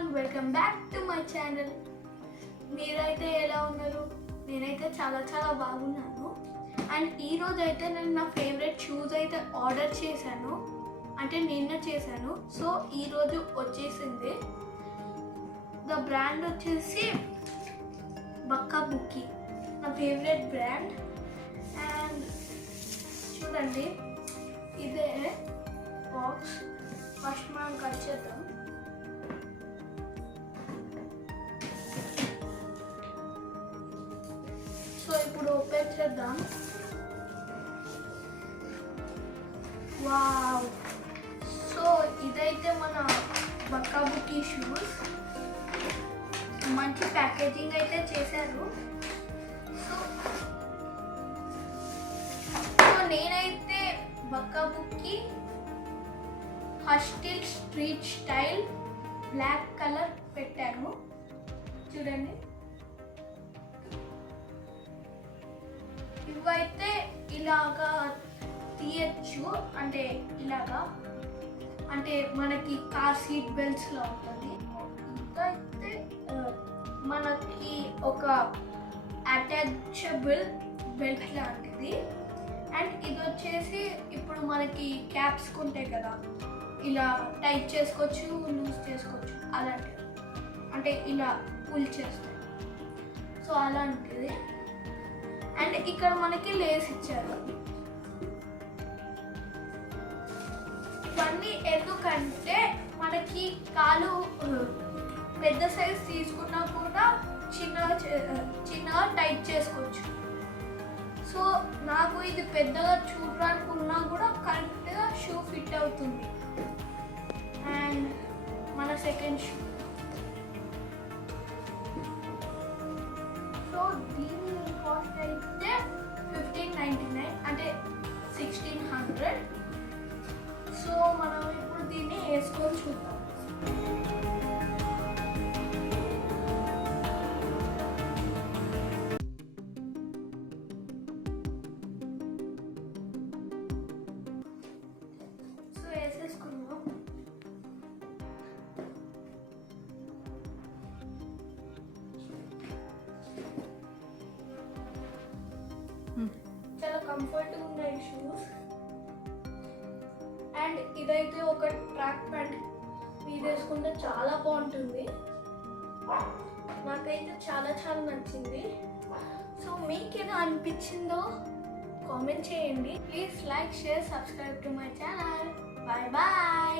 Everyone, welcome back to my channel. మీరైతే ఎలా ఉన్నారు? నేనైతే చాలా బాగున్నాను. అండ్ ఈరోజు అయితే నేను నా ఫేవరెట్ షూస్ అయితే ఆర్డర్ చేశాను, అంటే నిన్న చేశాను. సో ఈరోజు వచ్చేసింది. ద బ్రాండ్ వచ్చేసి బక్కా బుక్కీ, నా ఫేవరెట్ బ్రాండ్. అండ్ చూడండి, ఇదే బాక్స్. ఫస్ట్ మనం కట్ చేద్దాం. సో ఇప్పుడు ఓపెన్ చేద్దాం. వావ్! సో ఇదైతే మన బక్కా బుక్కీ షూస్. మంచి ప్యాకేజింగ్ అయితే చేశారు. సో నేనైతే Bacca Bucci hustle street style black colour పెట్టాను. చూడండి, ఇవైతే ఇలాగా తీయచ్చు, అంటే ఇలాగా, అంటే మనకి కార్ సీట్ బెల్ట్స్ లా ఉంటుంది. ఇదైతే మనకి ఒక అటాచబుల్ బెల్ట్ లాంటిది. అండ్ ఇది వచ్చేసి ఇప్పుడు మనకి క్యాప్స్ ఉంటాయి కదా, ఇలా టైట్ చేసుకోవచ్చు, లూజ్ చేసుకోవచ్చు, అలాంటిది. అంటే ఇలా పుల్ చేస్తాయి. సో అలాంటిది. అండ్ ఇక్కడ మనకి లేస్ ఇచ్చారు. ఇవన్నీ ఎందుకంటే మనకి కాలు పెద్ద సైజ్ తీసుకున్నా కూడా చిన్నగా టైట్ చేసుకోవచ్చు. సో నాకు ఇది పెద్దగా చూడడానికి ఉన్నా కూడా కరెక్ట్గా షూ ఫిట్ అవుతుంది. అండ్ మన సెకండ్ షూ. సో దీని కాస్ట్ అయితే 1599, అంటే 1600. సో మనం ఇప్పుడు దీన్ని వేసుకొని చూద్దాం. సో వేసేసుకున్నాం. చాలా కంఫర్ట్గా ఉన్నాయి షూస్. అండ్ ఇదైతే ఒక ట్రాక్ ప్యాంట్ మీద వేసుకుంటే చాలా బాగుంటుంది. నాకైతే చాలా నచ్చింది. సో మీకు ఎలా అనిపించిందో కామెంట్ చేయండి. Please like, share, subscribe to my channel. Bye.